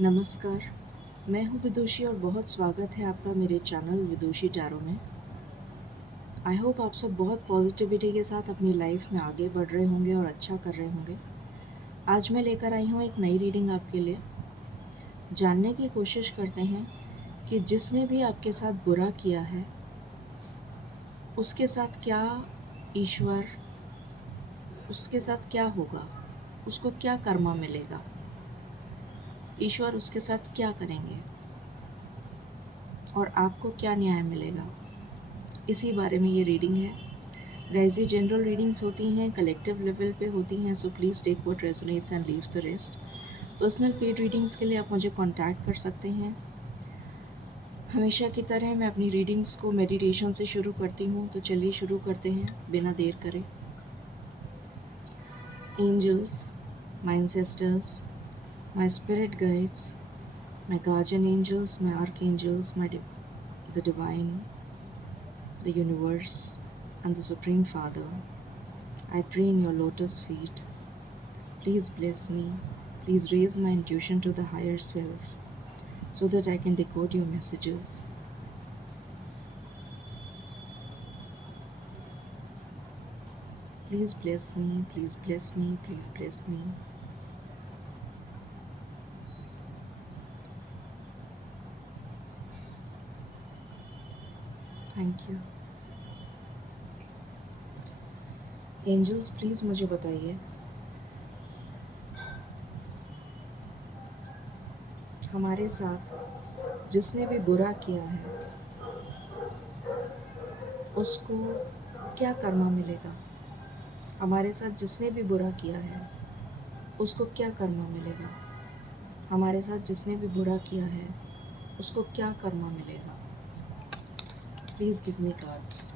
नमस्कार, मैं हूँ विदुषी और बहुत स्वागत है आपका मेरे चैनल विदुषी टैरो में। आई होप आप सब बहुत पॉजिटिविटी के साथ अपनी लाइफ में आगे बढ़ रहे होंगे और अच्छा कर रहे होंगे। आज मैं लेकर आई हूँ एक नई रीडिंग आपके लिए। जानने की कोशिश करते हैं कि जिसने भी आपके साथ बुरा किया है उसके साथ क्या ईश्वर उसके साथ क्या होगा, उसको क्या कर्मा मिलेगा, ईश्वर उसके साथ क्या करेंगे और आपको क्या न्याय मिलेगा। इसी बारे में ये रीडिंग है। वैसी जनरल रीडिंग्स होती हैं, कलेक्टिव लेवल पे होती हैं, so please take what resonates and leave the rest. Personal paid readings के लिए आप मुझे कांटेक्ट कर सकते हैं। हमेशा की तरह मैं अपनी रीडिंग्स को मेडिटेशन से शुरू करती हूँ, तो चलिए शुरू करते हैं बिना देर करे। Angels, my ancestors, my spirit guides, my guardian angels, my archangels, the divine, the universe and the Supreme Father, I pray in your lotus feet. Please bless me. Please raise my intuition to the higher self so that I can decode your messages. Please bless me. Please bless me. Please bless me. Thank you. Angels please मुझे बताइए, हमारे साथ जिसने भी बुरा किया है उसको क्या कर्मा मिलेगा। हमारे साथ जिसने भी बुरा किया है उसको क्या कर्मा मिलेगा। हमारे साथ जिसने भी बुरा किया है उसको क्या कर्मा मिलेगा। Please give me cards.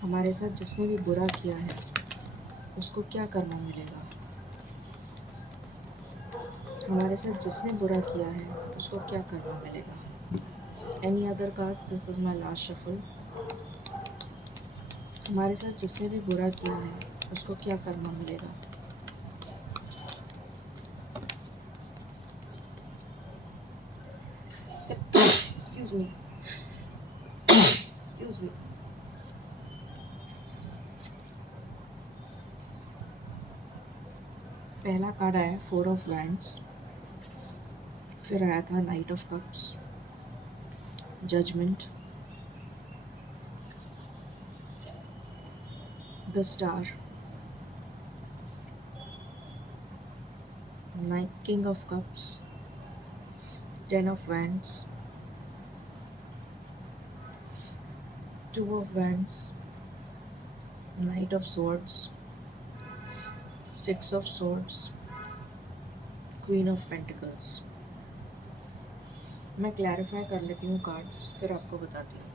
हमारे साथ जिसने भी बुरा किया है उसको क्या कर्मा मिलेगा। हमारे साथ जिसने बुरा किया है उसको क्या कर्मा मिलेगा। Any other cards, this is my last shuffle. हमारे साथ जिसने भी बुरा किया है उसको क्या कर्मा मिलेगा। Excuse me, excuse me. पहला कार्ड आया 4 ऑफ वैंड्स, फिर आया था knight of cups, judgement, the star, knight king of cups, 10 of wands, 2 of wands, knight of swords, 6 of swords, queen of pentacles। मैं क्लैरिफाई कर लेती हूँ कार्ड्स, फिर आपको बताती हूँ।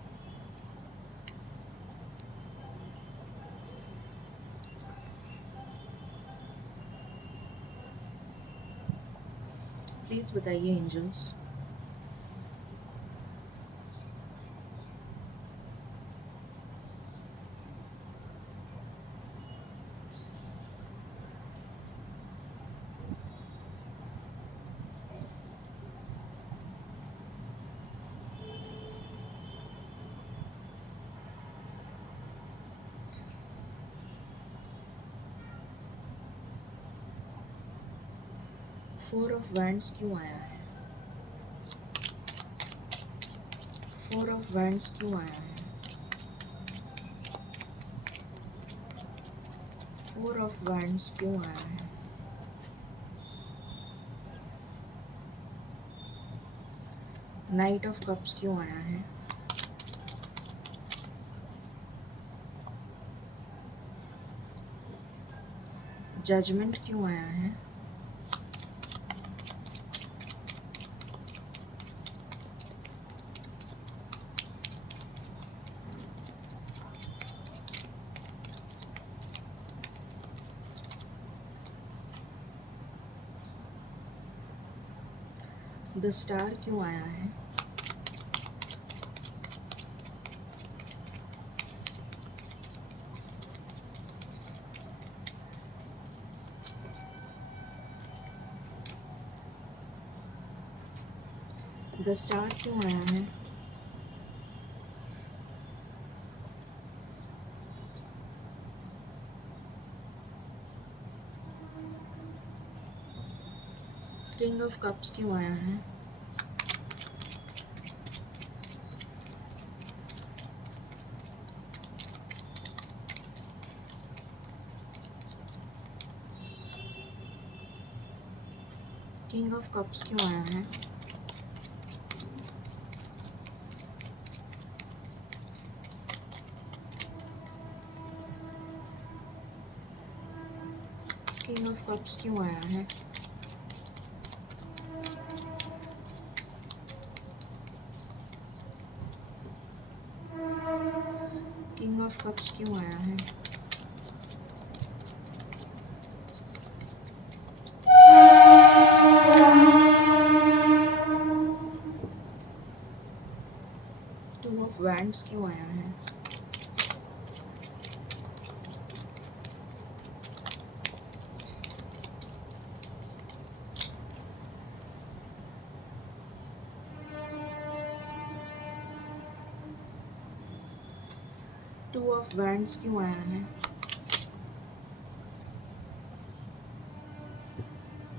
प्लीज़ बताइए एंजल्स, फोर ऑफ वैंड्स क्यों आया है। 4 ऑफ वैंड्स क्यों आया है। 4 ऑफ वैंड्स क्यों आया है। नाइट ऑफ कप्स क्यों आया है। जजमेंट क्यों आया है। द स्टार क्यों आया है। द स्टार क्यों आया है? किंग ऑफ कप्स क्यों आया है? किंग ऑफ कप्स क्यों आया है? किंग ऑफ कप्स क्यों आया है? किंग ऑफ कप्स क्यों आया है? टू ऑफ वैंड्स क्यों आया है? टू ऑफ वैंड्स क्यों आया है?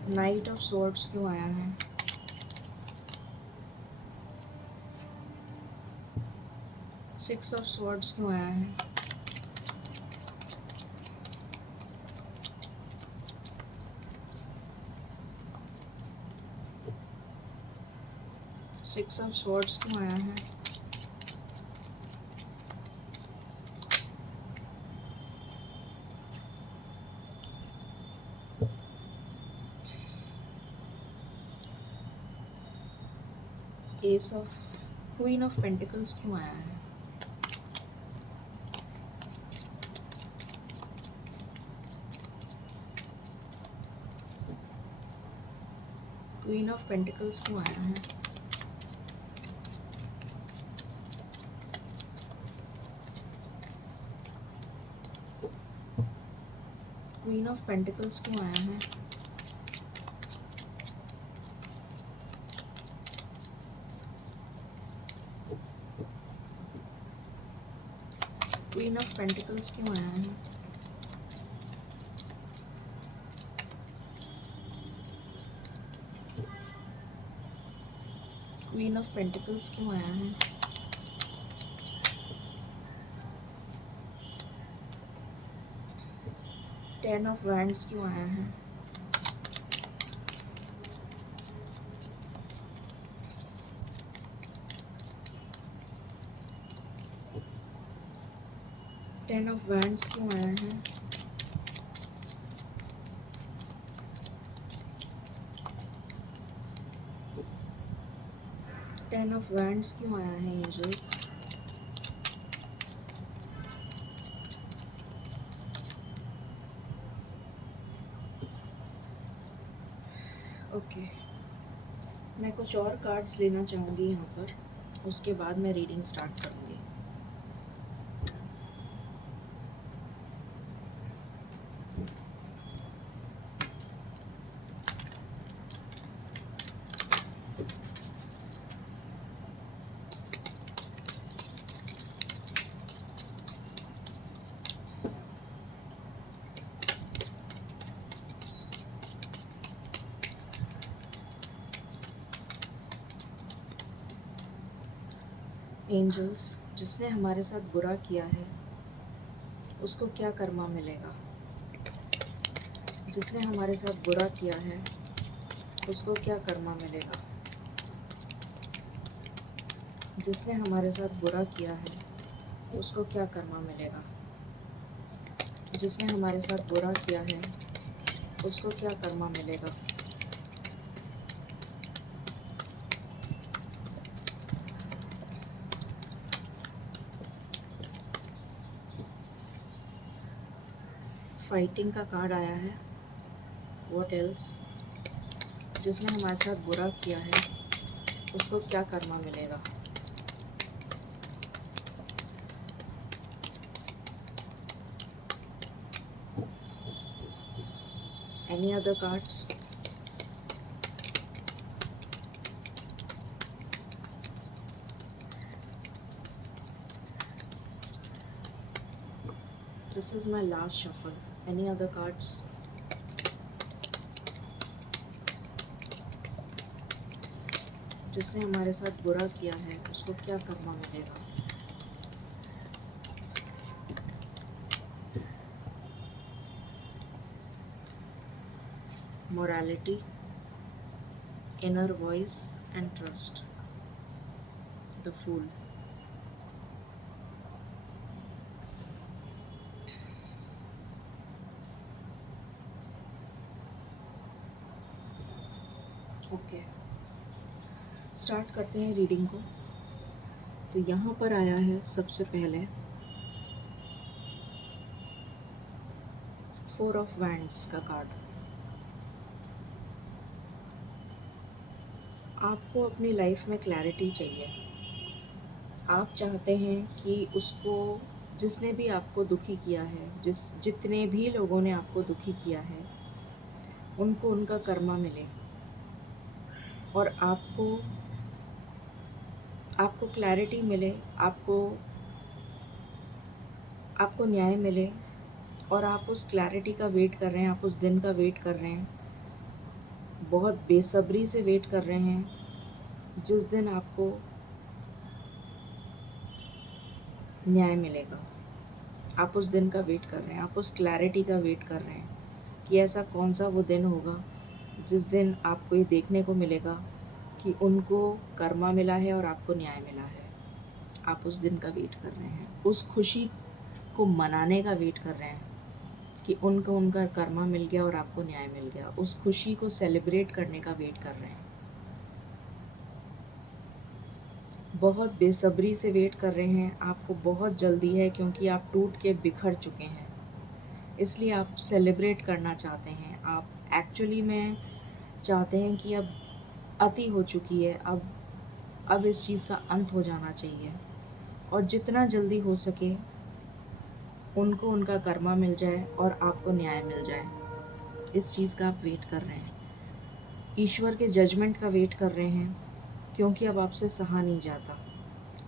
नाइट ऑफ स्वॉर्ड्स क्यों आया है? सिक्स ऑफ स्वॉर्ड्स क्यों आया है? सिक्स ऑफ स्वॉर्ड्स क्यों आया है? S of queen of pentacles क्यों आया है? क्वीन ऑफ पेंटिकल्स क्यों आया है? क्वीन ऑफ पेंटिकल्स क्यों आया है? क्वीन ऑफ पेंटिकल्स क्यों आया है? क्वीन ऑफ पेंटिकल्स क्यों आया है? टेन ऑफ वैंड्स क्यों आया है? टेन ऑफ वैंड्स क्यों आया है? टेन ऑफ वैंड्स क्यों आया है एंजल्स? ओके, मैं कुछ और कार्ड्स लेना चाहूँगी यहाँ पर, उसके बाद मैं रीडिंग स्टार्ट करूँगी। एंजल्स, जिसने हमारे साथ बुरा किया है उसको क्या कर्मा मिलेगा? जिसने हमारे साथ बुरा किया है उसको क्या कर्मा मिलेगा? जिसने हमारे साथ बुरा किया है उसको क्या कर्मा मिलेगा? जिसने हमारे साथ बुरा किया है उसको क्या कर्मा मिलेगा? फाइटिंग का कार्ड आया है। What else? जिसने हमारे साथ बुरा किया है उसको क्या कर्मा मिलेगा? Any other cards? This is my last shuffle. Any other cards? जिसने हमारे साथ बुरा किया है उसको क्या कर्मा मिलेगा? Morality, inner voice and trust. The Fool. Okay, start करते हैं रीडिंग को। तो यहाँ पर आया है सबसे पहले 4 ऑफ वैंड्स का कार्ड। आपको अपनी लाइफ में क्लैरिटी चाहिए। आप चाहते हैं कि उसको, जिसने भी आपको दुखी किया है, जितने भी लोगों ने आपको दुखी किया है, उनको उनका कर्मा मिले और आपको क्लैरिटी मिले, आपको न्याय मिले। और आप उस क्लैरिटी का वेट कर रहे हैं, आप उस दिन का वेट कर रहे हैं, बहुत बेसब्री से वेट कर रहे हैं जिस दिन आपको न्याय मिलेगा। आप उस दिन का वेट कर रहे हैं, आप उस क्लैरिटी का वेट कर रहे हैं कि ऐसा कौन सा वो दिन होगा जिस दिन आपको ये देखने को मिलेगा कि उनको कर्मा मिला है और आपको न्याय मिला है। आप उस दिन का वेट कर रहे हैं, उस खुशी को मनाने का वेट कर रहे हैं कि उनको उनका कर्मा मिल गया और आपको न्याय मिल गया। उस खुशी को सेलिब्रेट करने का वेट कर रहे हैं, बहुत बेसब्री से वेट कर रहे हैं। आपको बहुत जल्दी है क्योंकि आप टूट के बिखर चुके हैं, इसलिए आप सेलिब्रेट करना चाहते हैं। आप एक्चुअली में चाहते हैं कि अब अति हो चुकी है, अब इस चीज़ का अंत हो जाना चाहिए और जितना जल्दी हो सके उनको उनका कर्मा मिल जाए और आपको न्याय मिल जाए। इस चीज़ का आप वेट कर रहे हैं, ईश्वर के जजमेंट का वेट कर रहे हैं क्योंकि अब आपसे सहा नहीं जाता।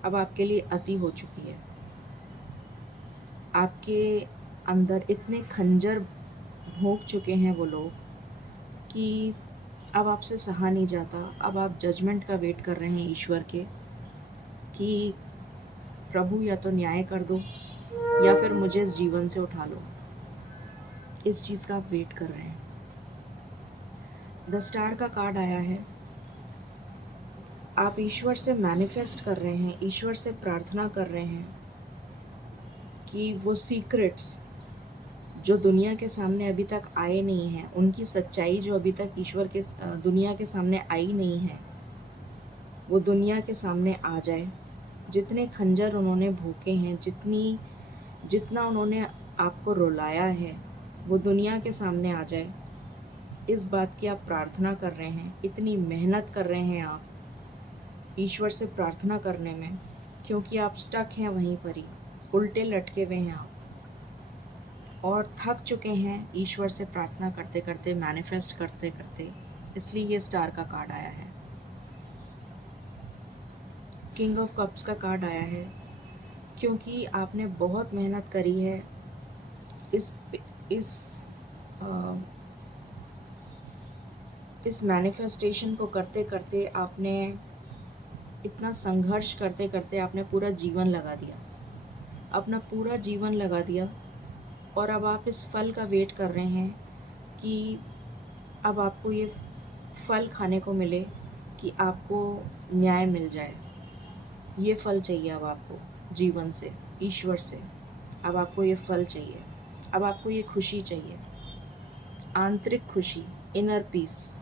अब आपके लिए अति हो चुकी है। आपके अंदर इतने खंजर भोंक चुके हैं वो लोग कि अब आपसे सहा नहीं जाता। अब आप जजमेंट का वेट कर रहे हैं ईश्वर के कि प्रभु या तो न्याय कर दो या फिर मुझे इस जीवन से उठा लो। इस चीज़ का आप वेट कर रहे हैं। द स्टार का कार्ड आया है। आप ईश्वर से मैनिफेस्ट कर रहे हैं, ईश्वर से प्रार्थना कर रहे हैं कि वो सीक्रेट्स जो दुनिया के सामने अभी तक आए नहीं हैं, उनकी सच्चाई जो अभी तक ईश्वर के दुनिया के सामने आई नहीं है, वो दुनिया के सामने आ जाए। जितने खंजर उन्होंने भोंके हैं, जितना उन्होंने आपको रुलाया है, वो दुनिया के सामने आ जाए। इस बात की आप प्रार्थना कर रहे हैं, इतनी मेहनत कर रहे हैं आप ईश्वर से प्रार्थना करने में, क्योंकि आप स्टक हैं वहीं पर ही, उल्टे लटके हुए हैं आप और थक चुके हैं ईश्वर से प्रार्थना करते करते, मैनिफेस्ट करते करते। इसलिए ये स्टार का कार्ड आया है। किंग ऑफ कप्स का कार्ड आया है क्योंकि आपने बहुत मेहनत करी है इस मैनिफेस्टेशन को करते करते। आपने इतना संघर्ष करते करते आपने पूरा जीवन लगा दिया, अपना पूरा जीवन लगा दिया और अब आप इस फल का वेट कर रहे हैं कि अब आपको ये फल खाने को मिले, कि आपको न्याय मिल जाए। ये फल चाहिए अब आपको जीवन से, ईश्वर से। अब आपको ये फल चाहिए, अब आपको ये खुशी चाहिए, आंतरिक खुशी, इनर पीस।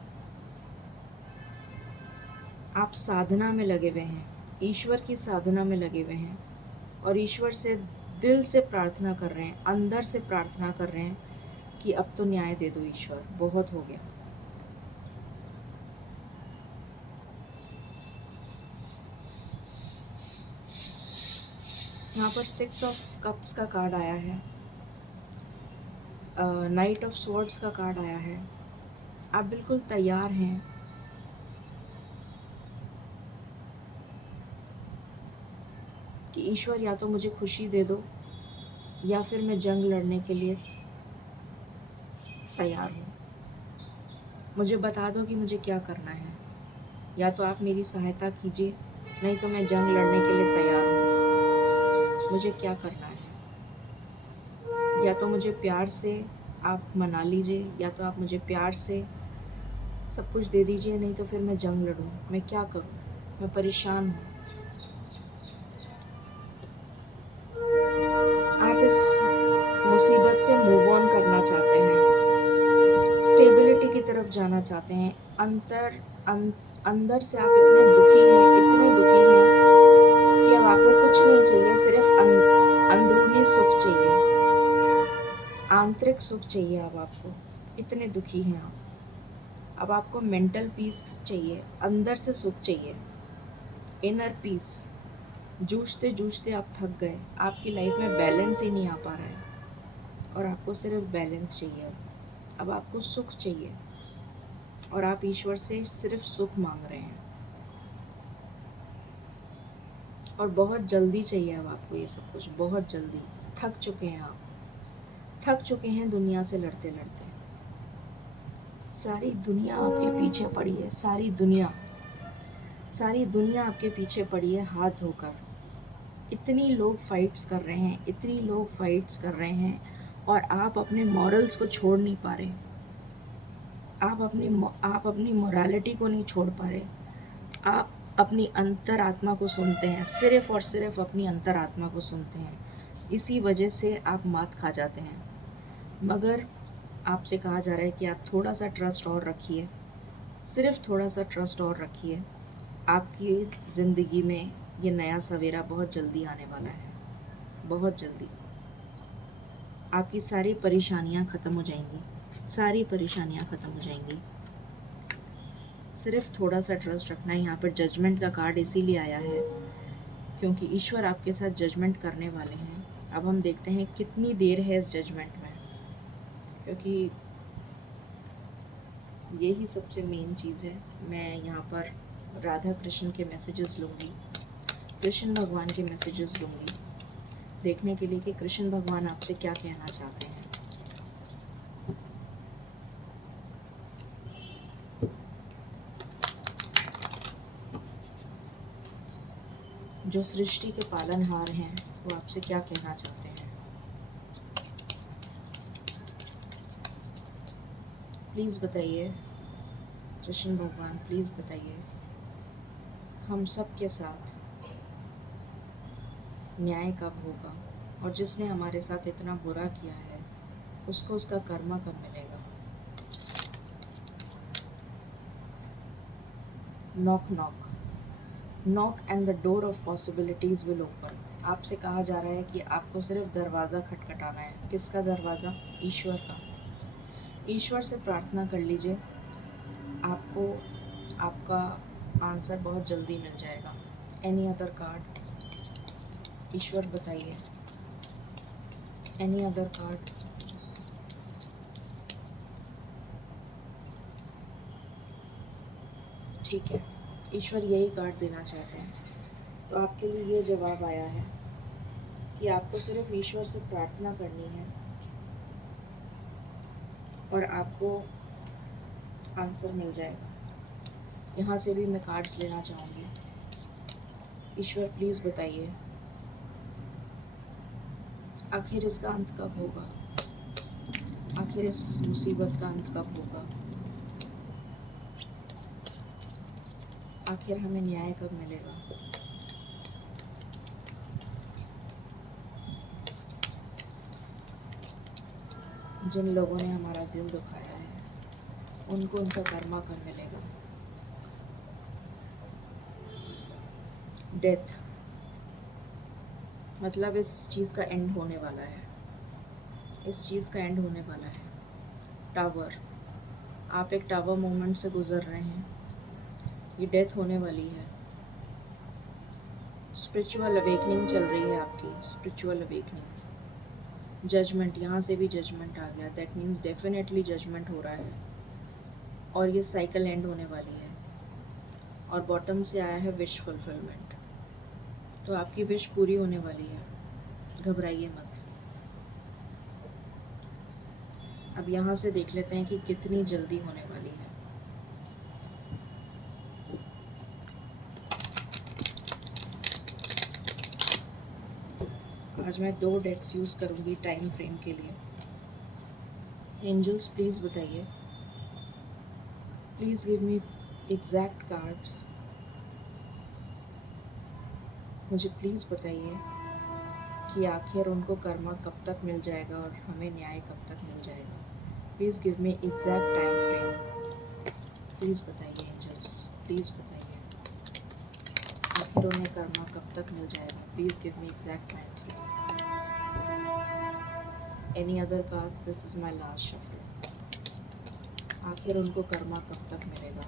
आप साधना में लगे हुए हैं, ईश्वर की साधना में लगे हुए हैं और ईश्वर से दिल से प्रार्थना कर रहे हैं, अंदर से प्रार्थना कर रहे हैं कि अब तो न्याय दे दो ईश्वर, बहुत हो गया। यहाँ पर 6 ऑफ कप्स का कार्ड आया है, नाइट ऑफ स्वॉर्ड्स का कार्ड आया है। आप बिल्कुल तैयार हैं कि ईश्वर या तो मुझे खुशी दे दो या फिर मैं जंग लड़ने के लिए तैयार हूँ। मुझे बता दो कि मुझे क्या करना है। या तो आप मेरी सहायता कीजिए, नहीं तो मैं जंग लड़ने के लिए तैयार हूँ। मुझे क्या करना है? या तो मुझे प्यार से आप मना लीजिए, या तो आप मुझे प्यार से सब कुछ दे दीजिए, नहीं तो फिर मैं जंग लड़ूँ। मैं क्या करूँ? मैं परेशान हूँ। आप इस मुसीबत से मूव ऑन करना चाहते हैं, स्टेबिलिटी की तरफ जाना चाहते हैं। अंदर से आप इतने दुखी हैं, इतने दुखी हैं कि अब आपको कुछ नहीं चाहिए, सिर्फ अंदरूनी सुख चाहिए, आंतरिक सुख चाहिए। अब आपको इतने दुखी हैं आप। अब आपको मेंटल पीस चाहिए, अंदर से सुख चाहिए, इनर पीस। जूझते जूझते आप थक गए, आपकी लाइफ में बैलेंस ही नहीं आ पा रहा है और आपको सिर्फ बैलेंस चाहिए। अब आपको सुख चाहिए और आप ईश्वर से सिर्फ सुख मांग रहे हैं और बहुत जल्दी चाहिए अब आपको ये सब कुछ, बहुत जल्दी। थक चुके हैं आप, थक चुके हैं दुनिया से लड़ते लड़ते। सारी दुनिया आपके पीछे पड़ी है, सारी दुनिया, सारी दुनिया आपके पीछे पड़ी है हाथ धोकर। इतनी लोग फाइट्स कर रहे हैं, इतनी लोग फाइट्स कर रहे हैं और आप अपने मॉरल्स को छोड़ नहीं पा रहे। आप अपनी मोरालिटी को नहीं छोड़ पा रहे। आप अपनी अंतरात्मा को सुनते हैं, सिर्फ और सिर्फ अपनी अंतरात्मा को सुनते हैं। इसी वजह से आप मात खा जाते हैं। मगर आपसे कहा जा रहा है कि आप थोड़ा सा ट्रस्ट और रखिए, सिर्फ थोड़ा सा ट्रस्ट और रखिए। आपकी ज़िंदगी में ये नया सवेरा बहुत जल्दी आने वाला है, बहुत जल्दी। आपकी सारी परेशानियां ख़त्म हो जाएंगी, सारी परेशानियां ख़त्म हो जाएंगी। सिर्फ थोड़ा सा ट्रस्ट रखना है। यहाँ पर जजमेंट का कार्ड इसीलिए आया है क्योंकि ईश्वर आपके साथ जजमेंट करने वाले हैं। अब हम देखते हैं कितनी देर है इस जजमेंट में, क्योंकि यही सबसे मेन चीज़ है। मैं यहाँ पर राधा कृष्ण के मैसेजेस लूँगी, कृष्ण भगवान के मैसेजेस लूँगी, देखने के लिए कि कृष्ण भगवान आपसे क्या कहना चाहते हैं। जो सृष्टि के पालनहार हैं वो आपसे क्या कहना चाहते हैं। प्लीज़ बताइए कृष्ण भगवान, प्लीज़ बताइए। हम सब के साथ न्याय कब होगा और जिसने हमारे साथ इतना बुरा किया है उसको उसका कर्मा कब मिलेगा। Knock knock knock and the door of possibilities will open. आपसे कहा जा रहा है कि आपको सिर्फ दरवाज़ा खटखटाना है। किसका दरवाज़ा? ईश्वर का। ईश्वर से प्रार्थना कर लीजिए, आपको आपका आंसर बहुत जल्दी मिल जाएगा। Any other card? ईश्वर बताइए, एनी अदर कार्ड? ठीक है, ईश्वर यही कार्ड देना चाहते हैं। तो आपके लिए ये जवाब आया है कि आपको सिर्फ ईश्वर से प्रार्थना करनी है और आपको आंसर मिल जाएगा। यहाँ से भी मैं कार्ड्स लेना चाहूँगी। ईश्वर प्लीज़ बताइए, आखिर इसका अंत कब होगा? आखिर इस मुसीबत का अंत कब होगा? आखिर हमें न्याय कब मिलेगा? जिन लोगों ने हमारा दिल दुखाया है उनको उनका कर्मा कब मिलेगा? डेथ, मतलब इस चीज़ का एंड होने वाला है, इस चीज़ का एंड होने वाला है। टावर, आप एक टावर मोमेंट से गुजर रहे हैं, ये डेथ होने वाली है। स्पिरिचुअल अवेकनिंग चल रही है आपकी, स्पिरिचुअल अवेकनिंग। जजमेंट, यहाँ से भी जजमेंट आ गया, दैट मीन्स डेफिनेटली जजमेंट हो रहा है और ये साइकिल एंड होने वाली है। और बॉटम से आया है विश फुलफिलमेंट, तो आपकी विश पूरी होने वाली है, घबराइए मत। अब यहाँ से देख लेते हैं कि कितनी जल्दी होने वाली है। आज मैं 2 डेक्स यूज़ करूँगी टाइम फ्रेम के लिए। एंजल्स प्लीज़ बताइए, please give me exact cards. मुझे प्लीज़ बताइए कि आखिर उनको कर्मा कब तक मिल जाएगा और हमें न्याय कब तक मिल जाएगा। Please give me exact time frame. Please बताइए एंजल्स, प्लीज़ बताइए आखिर उन्हें कर्मा कब तक मिल जाएगा। Please give me exact time frame. Any other cards, this is my last shuffle. आखिर उनको कर्मा कब तक मिलेगा।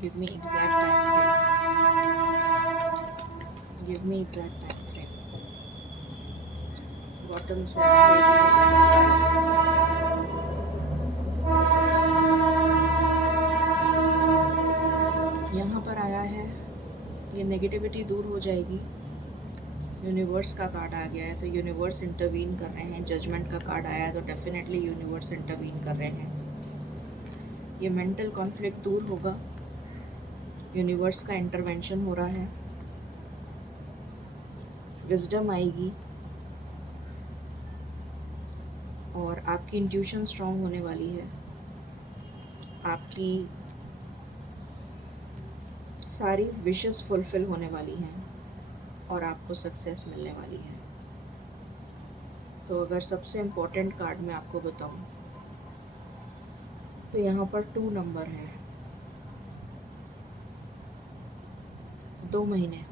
Give me exact time frame, give me exact time frame. Bottom से आया है ये, यहाँ पर आया है ये नेगेटिविटी दूर हो जाएगी। यूनिवर्स का कार्ड आ गया है तो यूनिवर्स इंटरवीन कर रहे हैं। जजमेंट का कार्ड आया है तो डेफिनेटली यूनिवर्स इंटरवीन कर रहे हैं। ये मेंटल कॉन्फ्लिक्ट दूर होगा, यूनिवर्स का इंटरवेंशन हो रहा है। विजडम आएगी और आपकी इंट्यूशन स्ट्रांग होने वाली है। आपकी सारी विशेस फुलफिल होने वाली हैं और आपको सक्सेस मिलने वाली है। तो अगर सबसे इम्पोर्टेंट कार्ड मैं आपको बताऊं तो यहाँ पर 2 नंबर है। 2 महीने,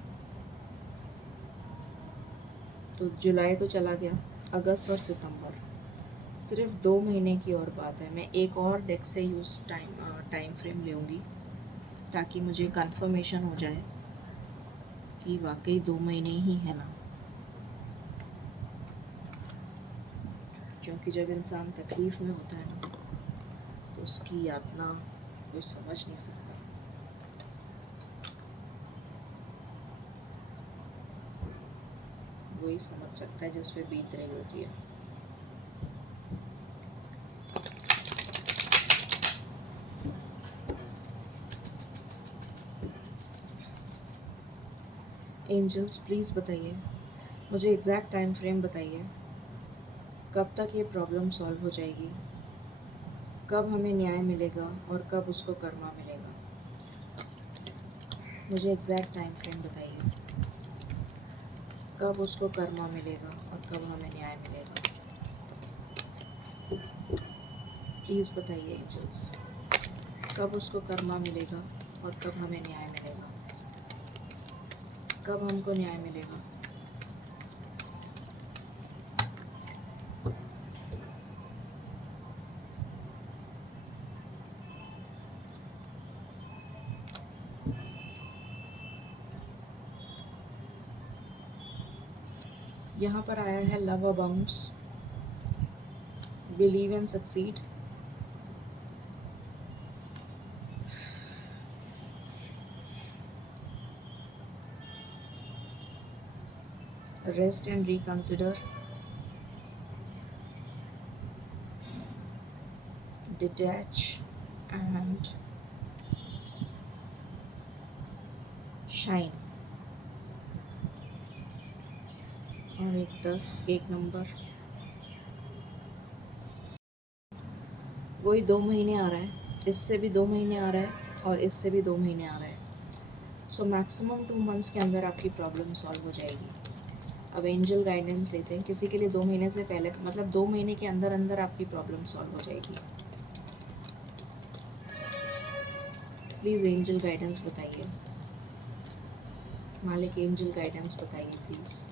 तो जुलाई तो चला गया, अगस्त और सितंबर, सिर्फ 2 महीने की और बात है। मैं एक और डेक से यूज़ टाइम फ्रेम लूँगी ताकि मुझे कंफर्मेशन हो जाए कि वाकई 2 महीने ही है ना। क्योंकि जब इंसान तकलीफ़ में होता है ना तो उसकी यातना कोई समझ नहीं सकता। वही समझ सकता है जिस पे बीत रही होती है। एंजल्स प्लीज़ बताइए, मुझे एग्जैक्ट टाइम फ्रेम बताइए, कब तक ये प्रॉब्लम सॉल्व हो जाएगी, कब हमें न्याय मिलेगा और कब उसको कर्मा मिलेगा। मुझे एग्जैक्ट टाइम फ्रेम बताइए, कब उसको कर्मा मिलेगा और कब हमें न्याय मिलेगा। प्लीज़ बताइए एंजल्स, कब उसको कर्मा मिलेगा और कब हमें न्याय मिलेगा, कब हमको न्याय मिलेगा। यहाँ पर आया है love abounds, believe and succeed, rest and reconsider, detach and shine. और एक 10, एक नंबर, वही 2 महीने आ रहा है, इससे भी 2 महीने आ रहा है और इससे भी 2 महीने आ रहा है। सो मैक्सिमम 2 मंथ्स के अंदर आपकी प्रॉब्लम सॉल्व हो जाएगी। अब एंजल गाइडेंस लेते हैं, किसी के लिए 2 महीने से पहले, मतलब 2 महीने के अंदर अंदर आपकी प्रॉब्लम सॉल्व हो जाएगी। प्लीज़ एंजल गाइडेंस बताइए, मालिक एंजल गाइडेंस बताइए प्लीज़।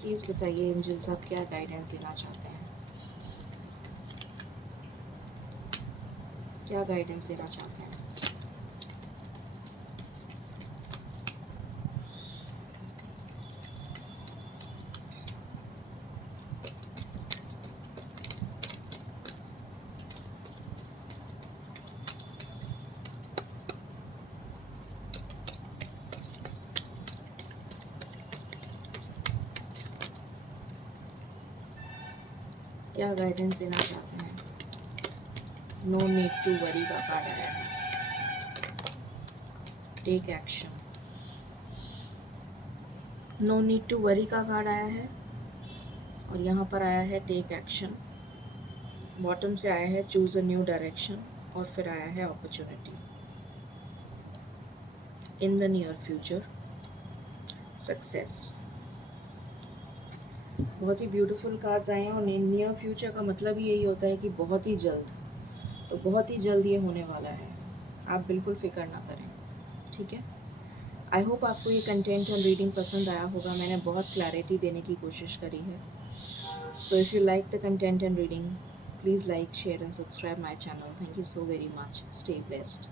प्लीज़ बताइए एंजल्स, आप क्या गाइडेंस देना चाहते हैं, क्या गाइडेंस देना चाहते हैं। क्या गाइडेंस देना चाहते हैं? नो नीड टू वरी का कार्ड आया है। Take action. No need to worry का कार्ड आया है और यहाँ पर आया है टेक एक्शन। बॉटम से आया है चूज अ न्यू डायरेक्शन और फिर आया है opportunity in the near future, success. बहुत ही ब्यूटीफुल कार्ड्स आए हैं और नियर फ्यूचर का मतलब ही यही होता है कि बहुत ही जल्द, तो बहुत ही जल्द ये होने वाला है। आप बिल्कुल फिक्र ना करें, ठीक है। आई होप आपको ये कंटेंट और रीडिंग पसंद आया होगा। मैंने बहुत क्लैरिटी देने की कोशिश करी है। So if you like the content and reading, please like, share and subscribe my channel. Thank you so very much. Stay blessed.